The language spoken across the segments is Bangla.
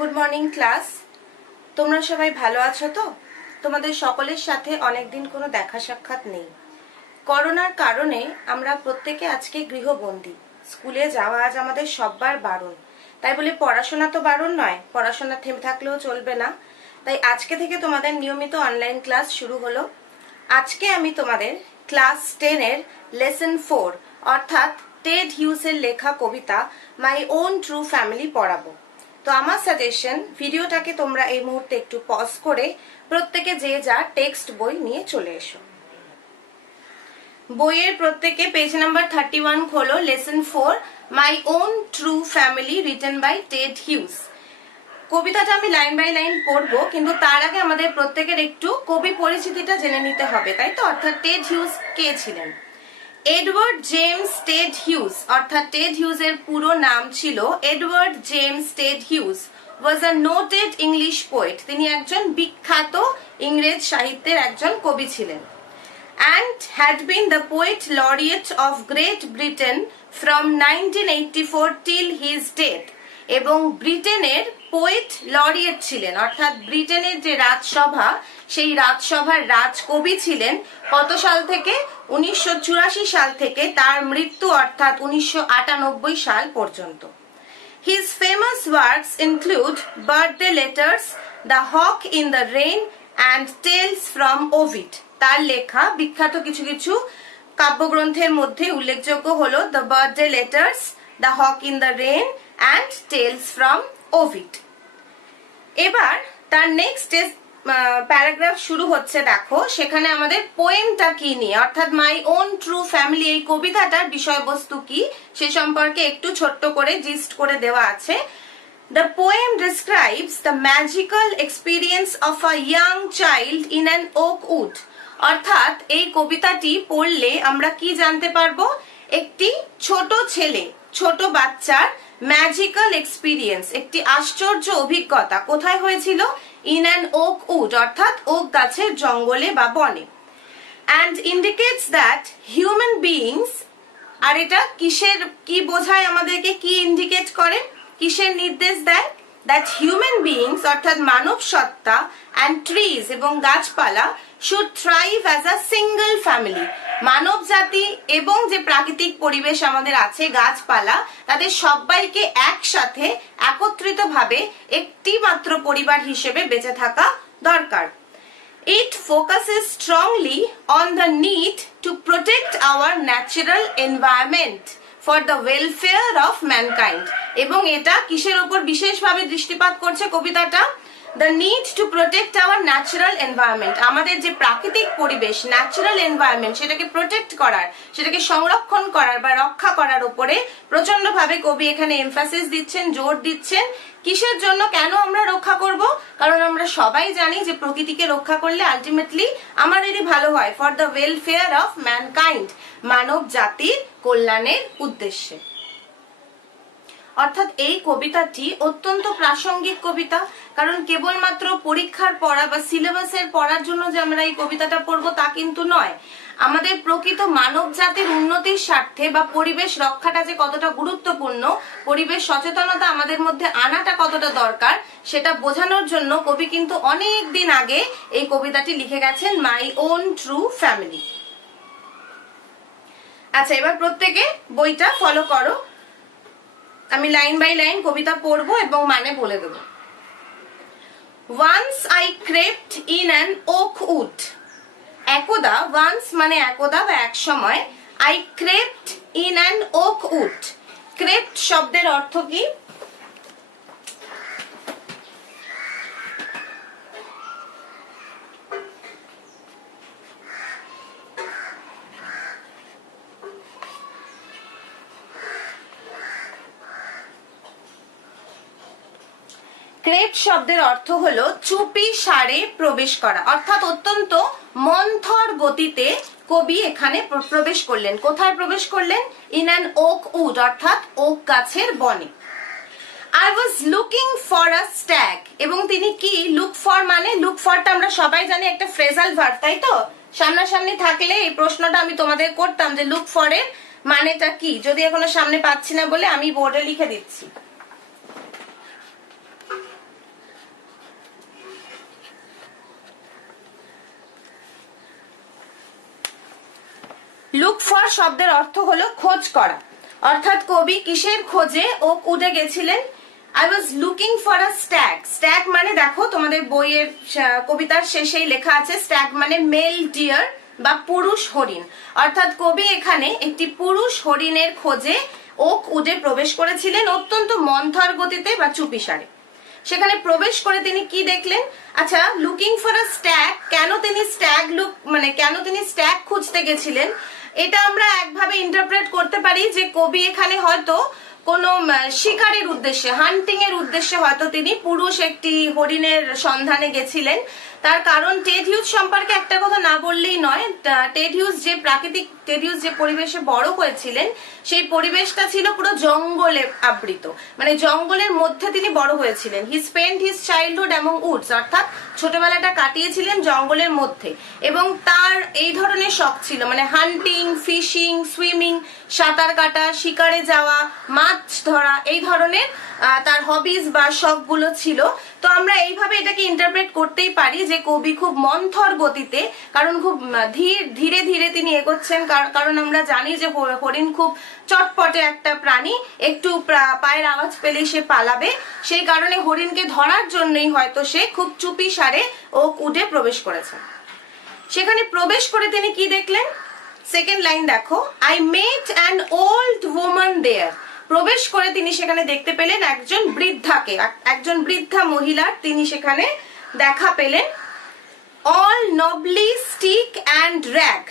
Good morning class. তোমরা সবাই ভালো আছো তো? তোমাদের সকলের সাথে অনেকদিন কোনো দেখা সাক্ষাৎ নেই। করোনার কারণে আমরা প্রত্যেকে আজকে গৃহবন্দী। স্কুলে যাওয়া আজ আমাদের সববার বারণ। তাই বলে পড়াশোনা তো বারণ নয়, পড়াশোনা থেমে থাকলেও চলবে না। তাই আজকে থেকে তোমাদের নিয়মিত অনলাইন ক্লাস শুরু হলো। আজকে আমি তোমাদের ক্লাস 10-এর লেসন 4 অর্থাৎ টেড হিউসের লেখা কবিতা মাই ওন ট্রু ফ্যামিলি পড়াবো। তো আমার সাজেশন, ভিডিওটাকে তোমরা এই মুহূর্তে একটু পজ করে প্রত্যেকে যে যা টেক্সট বই নিয়ে চলে এসো। বইয়ের প্রত্যেকে পেজ নাম্বার 31 খোলো। Lesson 4 my own true family written by Ted Hughes. কবিতাটা আমি লাইন বাই লাইন পড়বো, কিন্তু তার আগে আমাদের প্রত্যেকের একটু কবি পরিচিতিটা জেনে নিতে হবে, তাই তো? অর্থাৎ টেড হিউস কে ছিলেন? এডওয়ার্ড জেমস টেড হিউস অর্থাৎ টেড হিউজের পুরো নাম ছিল এডওয়ার্ড জেমস টেড হিউস ওয়াজ আ নোটেড ইংলিশ পোয়েট। তিনি একজন বিখ্যাত ইংরেজ সাহিত্যের একজন কবি ছিলেন। and had been the poet laureate of Great Britain from 1984 till his death. এবং ব্রিটেনের পোয়েট লরিয়েট ছিলেন, অর্থাৎ ব্রিটেনের যে রাজসভা, সেই রাজসভার রাজকবি ছিলেন কত সাল থেকে? 1984 সাল থেকে তার মৃত্যু অর্থাৎ 1998 সাল পর্যন্ত। His famous works include Birthday Letters, The Hawk in the Rain and Tales from Ovid. তার লেখা বিখ্যাত কিছু কিছু কাব্যগ্রন্থের মধ্যে উল্লেখযোগ্য হলো the birthday letters, the hawk in the rain and tales from Ovid. এবার তার নেক্সট প্যারাগ্রাফ শুরু হচ্ছে, দেখো সেখানে আমাদের পোয়েমটা কি নিয়ে, অর্থাৎ মাই ওন ট্রু ফ্যামিলি এই কবিতাটার বিষয়বস্তু কি সে সম্পর্কে একটু ছোট্ট করে জিস্ট করে দেওয়া আছে। The poem describes the magical experience of a young child in an oak wood. অর্থাৎ এই কবিতাটি পড়লে আমরা কি জানতে পারবো? একটি ছোট ছেলে, ছোট বাচ্চার ম্যাজিক্যাল এক্সপিরিয়েন্স, একটি আশ্চর্য অভিজ্ঞতা কোথায় হয়েছিল? ইন অ্যান ওক উড অর্থাৎ ওক গাছের জঙ্গলে বা বনে। And indicates that human beings, আর এটা কিসের কি বোঝায় আমাদেরকে, কি ইন্ডিকেট করে, কিসের নির্দেশ দেয়? দ্যাট হিউম্যান বিইংস অর্থাৎ মানব সত্তা অ্যান্ড ট্রিজ এবং গাছপালা should thrive as a single family. মানব জাতি এবং যে প্রাকৃতিক পরিবেশ আমাদের আছে, গাছপালা, তাদের সবাইকে একসাথে একত্রিতভাবে একটি মাত্র পরিবার হিসেবে বেঁচে থাকা দরকার। It focuses strongly on the need to protect our natural environment for the welfare of mankind. এবং এটা কিসের উপর বিশেষভাবে দৃষ্টিপাত করছে কবিতাটা? The need to protect our natural environment, আমাদের যে প্রাকৃতিক পরিবেশ, ন্যাচারাল এনভায়রনমেন্ট, সেটাকে প্রোটেক্ট করার, সেটাকে সংরক্ষণ করার বা রক্ষা করার উপরে প্রচন্ডভাবে কবি এখানে এমফাসিস দিচ্ছেন, জোর দিচ্ছেন। কিসের জন্য, কেন আমরা রক্ষা করব? কারণ আমরা সবাই জানি যে প্রকৃতিকে রক্ষা করলে আলটিমেটলি আমাদেরই ভালো হয়, for the welfare of mankind, মানব জাতির কল্যাণের উদ্দেশ্যে। অর্থাৎ এই কবিতাটি অত্যন্ত প্রাসঙ্গিক কবিতা, কারণ কেবলমাত্র পরীক্ষার পড়া বা সিলেবাসের পড়ার জন্য যে আমরা এই কবিতাটা পড়বো তা কিন্তু নয়। আমাদের প্রকৃত মানব জাতির উন্নতির স্বার্থে বা পরিবেশ রক্ষাটা যে কতটা গুরুত্বপূর্ণ, পরিবেশ সচেতনতা আমাদের মধ্যে আনাটা কতটা দরকার, সেটা বোঝানোর জন্য কবি কিন্তু অনেক দিন আগে এই কবিতাটি লিখে গেছেন, মাই ওন ট্রু ফ্যামিলি। আচ্ছা, এবার প্রত্যেকে বইটা ফলো করো। আমি লাইন বাই লাইন কবিতা পড়বো এবং মানে বলে দেব। Once I crept in an oak wood. একদা, once মানে একদা বা এক সময়, I crept in an oak wood. crept শব্দের অর্থ কি? ক্রেপ্ট শব্দের অর্থ হলো চুপি সারে প্রবেশ করা, অর্থাৎ অত্যন্ত মন্থর গতিতে কবি এখানে প্রবেশ করলেন। কোথায় প্রবেশ করলেন? ইন অ্যান ওক উড অর্থাৎ ওক গাছের বনে। I was looking for a stag. এবং তিনি কি লুক ফর, মানে লুক ফরটা আমরা সবাই জানি একটা ফ্রেজাল ভার্ব, তাই তো? সামনাসামনি থাকলে এই প্রশ্নটা আমি তোমাদের করতাম যে লুক ফর এর মানেটা কি, যদি এখনো সামনে পাচ্ছি না বলে আমি বোর্ডে লিখে দিচ্ছি। লুক ফর শব্দের অর্থ হলো খোঁজ করা, অর্থাৎ কবি কিসের খোঁজে ওক উডে গেছিলেন? I was looking for a stag. Stag মানে দেখো তোমাদের বইয়ের কবিতার শেষেই লেখা আছে stag মানে মেল ডিয়ার বা পুরুষ হরিণ, অর্থাৎ কবি এখানে একটি পুরুষ হরিণের খোঁজে ওক উডে প্রবেশ করেছিলেন অত্যন্ত মন্থর গতিতে বা চুপিসারে। সেখানে প্রবেশ করে তিনি কি দেখলেন? আচ্ছা, লুকিং ফর আ স্ট্যাগ, কেন তিনি স্ট্যাগ লুক মানে কেন তিনি স্ট্যাগ খুঁজতে গেছিলেন? এটা আমরা একভাবে ইন্টারপ্রেট করতে পারি যে কবি এখানে হয়তো কোন শিকারের উদ্দেশ্যে, হান্টিং এর উদ্দেশ্যে হয়তো তিনি পুরুষ একটি হরিণের সন্ধানে গেছিলেন। তার কারণ টেড হিউজ সম্পর্কে একটা কথা না বললেই নয়, টেড হিউজ যে পরিবেশে বড় হয়েছিলেন সেই পরিবেশটা ছিল পুরো জঙ্গলে আবৃত, মানে জঙ্গলের মধ্যে তিনি বড় হয়েছিলেন। He spend his childhood among Woods, অর্থাৎ ছোটবেলাটা কাটিয়েছিলেন জঙ্গলের মধ্যে, এবং তার এই ধরনের শখ ছিল, মানে হান্টিং, ফিশিং, সুইমিং, সাঁতার কাটা, শিকারে যাওয়া, মাছ ধরা, এই ধরনের তার হবিজ বা শখগুলো ছিল। তো আমরা এইভাবে এটাকে ইন্টারপ্রেট করতেই পারি যে কবি খুব মন্থর গতিতে, কারণ খুব ধীরে ধীরে তিনি এগোচ্ছেন, কারণ আমরা জানি যে হরিণ খুব চটপটে একটা প্রাণী, একটু পায়ের আওয়াজ পেলেই সে পালাবে, সেই কারণে হরিণকে ধরার জন্যই হয়তো সে খুব চুপি সারে ওক উডে প্রবেশ করেছে। সেখানে প্রবেশ করে তিনি কি দেখলেন? সেকেন্ড লাইন দেখো, I met an old woman there. প্রবেশ করে তিনি সেখানে দেখতে পেলেন একজন বৃদ্ধাকে, একজন বৃদ্ধা মহিলার তিনি সেখানে দেখা পেলেন। All নবলি stick and rag.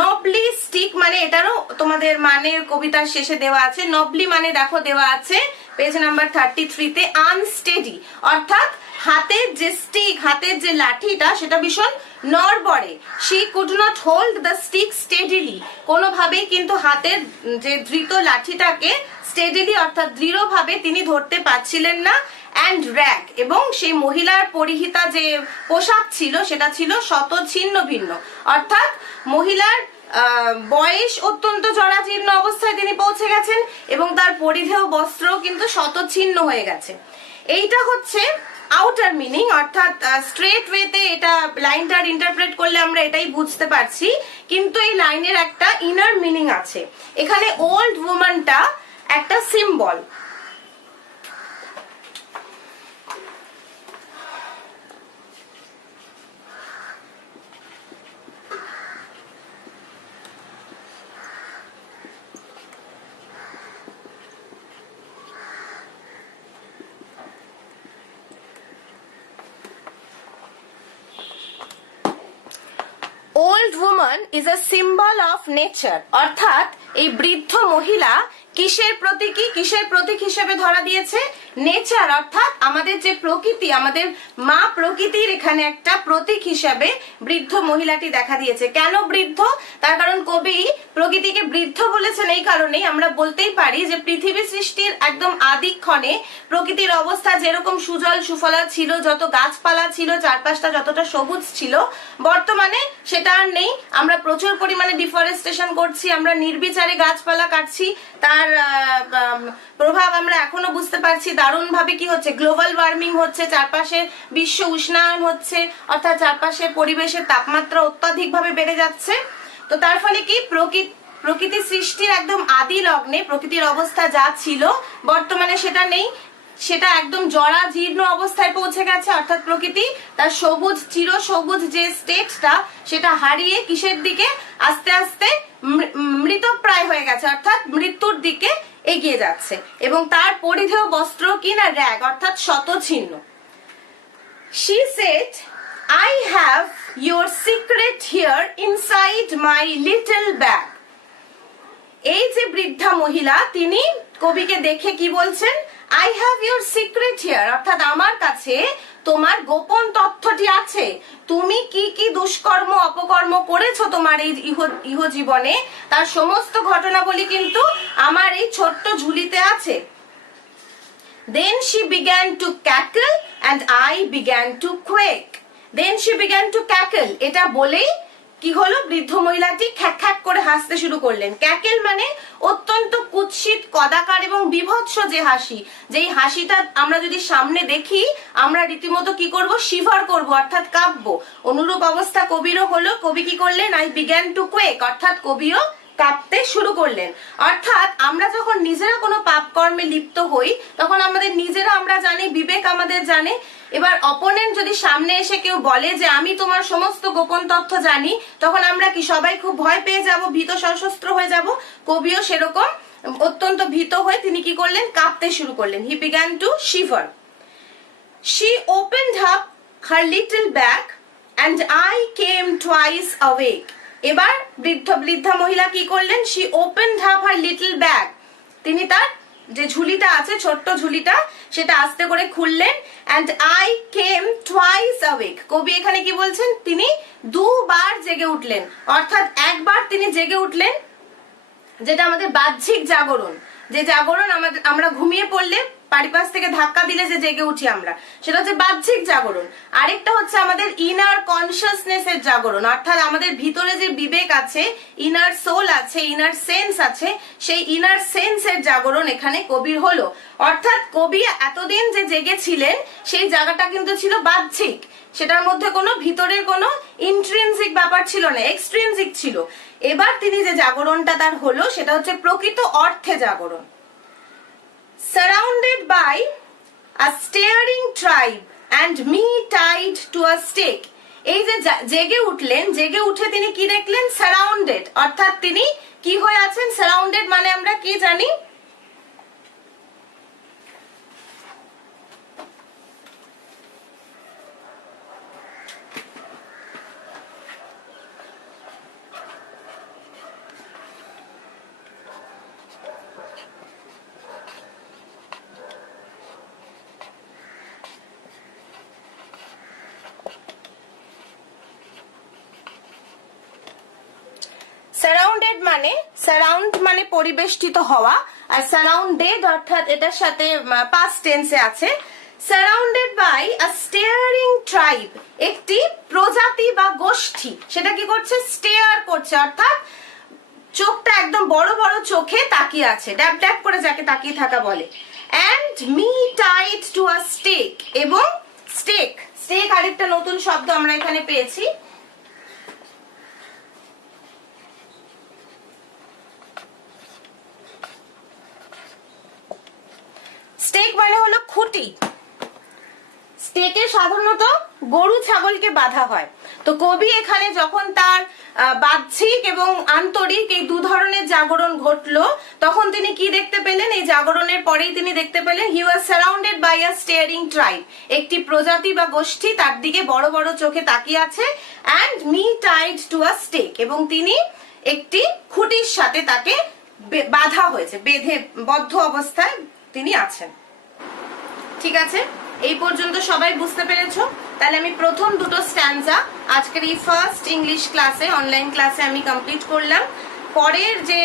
নবলি stick মানে এটারও তোমাদের মানে কবিতার শেষে দেওয়া আছে। নবলি মানে দেখো দেওয়া আছে পেজ নাম্বার 33 তে, আনস্টেডি, অর্থাৎ হাতের যে স্টিক, হাতের যে লাঠিটা সেটা ভীষণ নড়বড়ে। She could not hold the stick steadily, কোনোভাবেই কিন্তু হাতের যে ধৃত লাঠিটাকে স্টেডিলি অর্থাৎ দৃঢ়ভাবে তিনি ধরতে পারছিলেন না। অ্যান্ড র্যাগ, এবং সেই মহিলার পরিহিতা যে পোশাক ছিল সেটা ছিল শত ছিন্ন ভিন্ন, অর্থাৎ মহিলার বয়স অত্যন্ত জরাজীর্ণ অবস্থায় তিনি পৌঁছে গেছেন এবং তার পরিধেয় বস্ত্রও কিন্তু শত ছিন্ন হয়ে গেছে। এইটা হচ্ছে আউটার মিনিং, অর্থাৎ স্ট্রেট ওয়েতে এটা লাইনটার ইন্টারপ্রেট করলে আমরা এটাই বুঝতে পারছি, কিন্তু এই লাইনের একটা ইনার মিনিং আছে। এখানে ওল্ড ওম্যানটা একটা symbol. Old woman is a symbol of nature, অর্থাৎ এই বৃদ্ধ মহিলা কিসের প্রতীকী, কিসের প্রতীক হিসেবে ধরা দিয়েছে? নেচার, অর্থাৎ আমাদের যে প্রকৃতি, আমাদের মা প্রকৃতির এখানে একটা প্রতীক হিসাবে বৃদ্ধ মহিলাটি দেখা দিয়েছে। কেন বৃদ্ধ? তার কারণ কবি প্রকৃতিকে বৃদ্ধ বলেছেন এই কারণেই। আমরা বলতেই পারি যে পৃথিবী সৃষ্টির একদম আদিক্ষণে প্রকৃতির অবস্থা যেরকম সুজল সুফলা ছিল, যত গাছপালা ছিল, চারপাশটা যতটা সবুজ ছিল, বর্তমানে সেটা আর নেই। আমরা প্রচুর পরিমাণে ডিফরেস্টেশন করছি, আমরা নির্বিচারে গাছপালা কাটছি, তার প্রভাব আমরা এখনো বুঝতে পারছি দারুণ ভাবে। কি হচ্ছে? গ্লোবাল ওয়ার্মিং হচ্ছে, চারপাশে বিশ্ব উষ্ণায়ন হচ্ছে, অর্থাৎ চারপাশের পরিবেশের তাপমাত্রা অত্যাধিক ভাবে বেড়ে যাচ্ছে। তো তার ফলে কি প্রকৃতি সৃষ্টির একদম আদি লগ্নে প্রকৃতির অবস্থা যা ছিল বর্তমানে সেটা নেই, সেটা একদম জরাজীর্ণ অবস্থায় পৌঁছে গেছে, অর্থাৎ প্রকৃতি তার সবুজ চির সবুজ যে স্টেটটা সেটা হারিয়ে কিসের দিকে আস্তে আস্তে মৃতপ্রায় হয়ে গেছে, অর্থাৎ মৃত্যুর দিকে এগিয়ে যাচ্ছে। এবং তার পরিধেয় বস্ত্র কি না? র্যাগ, অর্থাৎ শতছিন্ন। She said, I have your secret here inside my little bag. এই যে বৃদ্ধা মহিলা তিনি কবিকে দেখে কি বলছেন? I have your secret here, অর্থাৎ আমার কাছে তোমার গোপন তথ্যটি আছে। তুমি কি কি দুষ্কর্ম অপকর্ম করেছো তোমার এই ইহ জীবনে, তার সমস্ত ঘটনাবলী কিন্তু আমার এই ছোট্ট ঝুলিতে আছে। Then she began to cackle and I began to quake. Then she began to cackle, এটা বলেই কি হলো? বৃদ্ধ মহিলাটি খ্যাক খ্যাক করে হাসতে শুরু করলেন। ক্যাকেল মানে অত্যন্ত কুৎসিত, কদাকার এবং বিভৎস যে হাসি, যেই হাসিটা আমরা যদি সামনে দেখি আমরা রীতিমতো কি করব? শিভার করব, অর্থাৎ কাঁপবো। অনুরূপ অবস্থা কবিরও হলো। কবি কি করলেন? আই বিগ্যান টু কোয়েক, অর্থাৎ কবিও কাঁপতে শুরু করলেন। অর্থাৎ আমরা যখন নিজেরা কোনো পাপ কর্মে লিপ্ত হই তখন আমাদের নিজেরা আমরা জানি, বিবেক আমাদের জানে। এবার অপোনেন্ট যদি সামনে এসে কেউ বলে যে আমি তোমার সমস্ত গোপন তথ্য জানি, তখন আমরা কি সবাই খুব ভয় পেয়ে যাব, ভীত সশস্ত্র হয়ে যাব। কবিও সেরকম অত্যন্ত ভীত হয়ে তিনি কি করলেন, কাঁপতে শুরু করলেন। He began to shiver. She opened up her little bag and I came twice awake. এবার বৃদ্ধা মহিলা কি করলেন, she opened up her little bag, তিনি তার যে ঝুলিটা আছে, ছোট্ট ঝুলিটা, সেটা আস্তে করে খুললেন। and I came twice awake, কবি এখানে কি বলছেন, তিনি দুবার জেগে উঠলেন। অর্থাৎ একবার তিনি জেগে উঠলেন, যেটা আমাদের বাহ্যিক জাগরণ, যে জাগরণ আমরা ঘুমিয়ে পড়লে পারিপাশ থেকে ধাক্কা দিলে যে জেগে উঠি আমরা, সেটা হচ্ছে বাহ্যিক জাগরণ। আরেকটা হচ্ছে আমাদের ইনার কনসিয়াসনেস এর জাগরণ, অর্থাৎ আমাদের ভিতরে যে বিবেক আছে, ইনার সোল আছে, ইনার সেন্স আছে, সেই ইনার সেন্স এর জাগরণ এখানে কবির হলো। অর্থাৎ কবি এতদিন যে জেগেছিলেন সেই জায়গাটা কিন্তু ছিল বাহ্যিক, সেটার মধ্যে কোনো ভিতরের কোনো ইন্ট্রিনসিক ব্যাপার ছিল না, এক্সট্রিনসিক ছিল। এবার তিনি যে জাগরণটা তার হলো সেটা হচ্ছে প্রকৃত অর্থে জাগরণ। Surrounded by a staring tribe and me tied to a stake, এই যে জেগে উঠলেন, জেগে উঠে তিনি কি দেখলেন, সারাউন্ডেড, অর্থাৎ তিনি কি হয়ে আছেন, সারাউন্ডেড মানে আমরা কি জানি, সারাউন্ডেড মানে, সারাউন্ড মানে পরিবেষ্টিত হওয়া, আর সারাউন্ডেড অর্থাৎ এটার সাথে পাস্ট টেন্সে আছে। Surrounded by a staring tribe, একটি প্রজাতি বা গোষ্ঠী, সেটা কি করছে, স্টেয়ার করছে, অর্থাৎ চোখটা একদম বড় বড় চোখে তাকিয়ে আছে, ড্যাব ড্যাব করে যাকে তাকিয়ে থাকা বলে। And me tied to a stake, এবং স্টেক, স্টেক আরেকটা নতুন শব্দ আমরা এখানে পেয়েছি। স্টেক মানে হলো খুঁটি। স্টেকে সাধারণত গরু ছাগলকে বাঁধা হয়। তো কবি এখানে যখন তার বাহ্যিক এবং আন্তরিক এই দু ধরনের জাগরণ ঘটলো, তখন তিনি কি দেখতে পেলেন, এই জাগরণের পরেই তিনি দেখতে পেলেন he was surrounded by a staring tribe, একটি প্রজাতি বা গোষ্ঠী তার দিকে বড় বড় চোখে তাকিয়ে আছে। And me tied to a stake, এবং তিনি একটি খুঁটির সাথে তাকে বাঁধা হয়েছে, বেঁধে বদ্ধ অবস্থায় তিনি আছেন। ঠিক আছে, এই পর্যন্ত সবাই বুঝতে পেরেছো? তাহলে আমি প্রথম দুটো স্ট্যান্জা আজকের এই ফার্স্ট ইংলিশ ক্লাসে, অনলাইন ক্লাসে আমি কমপ্লিট করলাম। পরের যে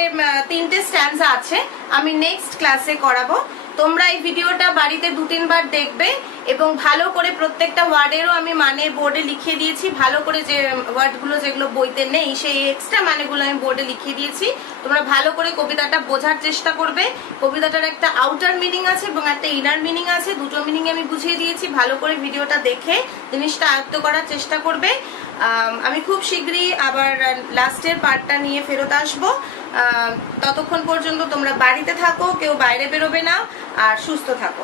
তিনটে স্ট্যান্জা আছে আমি নেক্সট ক্লাসে করাবো। তোমরা এই ভিডিওটা বাড়িতে 2-3 বার দেখবে এবং ভালো করে প্রত্যেকটা ওয়ার্ডেরও আমি মানে বোর্ডে লিখিয়ে দিয়েছি, ভালো করে যে ওয়ার্ডগুলো যেগুলো বইতে নেই সেই এক্সট্রা মানেগুলো আমি বোর্ডে লিখিয়ে দিয়েছি। তোমরা ভালো করে কবিতাটা বোঝার চেষ্টা করবে। কবিতাটার একটা আউটার মিনিং আছে এবং একটা ইনার মিনিং আছে, দুটো মিনিং আমি বুঝিয়ে দিয়েছি। ভালো করে ভিডিওটা দেখে জিনিসটা আয়ত্ত করার চেষ্টা করবে। আমি খুব শীঘ্রই আবার লাস্টের পার্টটা নিয়ে ফেরত আসবো। ততক্ষণ পর্যন্ত তোমরা বাড়িতে থাকো, কেউ বাইরে বেরোবে না, আর সুস্থ থাকো।